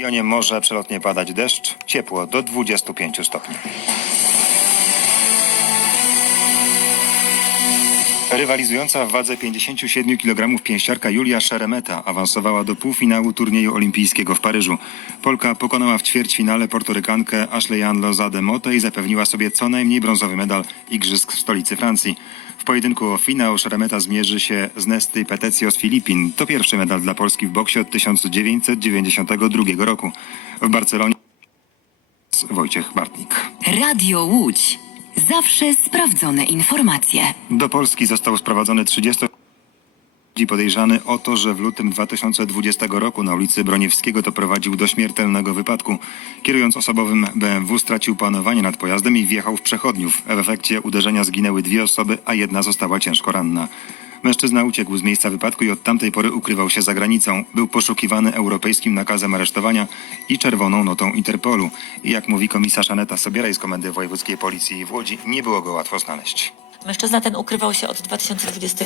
rejonie może przelotnie padać deszcz, ciepło do 25 stopni. Rywalizująca w wadze 57 kg pięściarka Julia Szeremeta awansowała do półfinału turnieju olimpijskiego w Paryżu. Polka pokonała w ćwierćfinale Portorykankę Ashleyan Lozade Motę i zapewniła sobie co najmniej brązowy medal Igrzysk w stolicy Francji. W pojedynku o finał Szeremeta zmierzy się z Nesty Petecio z Filipin. To pierwszy medal dla Polski w boksie od 1992 roku. W Barcelonie Wojciech Bartnik. Radio Łódź. Zawsze sprawdzone informacje. Do Polski został sprowadzony 30 podejrzany o to, że w lutym 2020 roku na ulicy Broniewskiego doprowadził do śmiertelnego wypadku. Kierując osobowym BMW stracił panowanie nad pojazdem i wjechał w przechodniów. W efekcie uderzenia zginęły dwie osoby, a jedna została ciężko ranna. Mężczyzna uciekł z miejsca wypadku i od tamtej pory ukrywał się za granicą. Był poszukiwany europejskim nakazem aresztowania i czerwoną notą Interpolu. I jak mówi komisarz Aneta Sobieraj z Komendy Wojewódzkiej Policji w Łodzi, nie było go łatwo znaleźć. Mężczyzna ten ukrywał się od 2020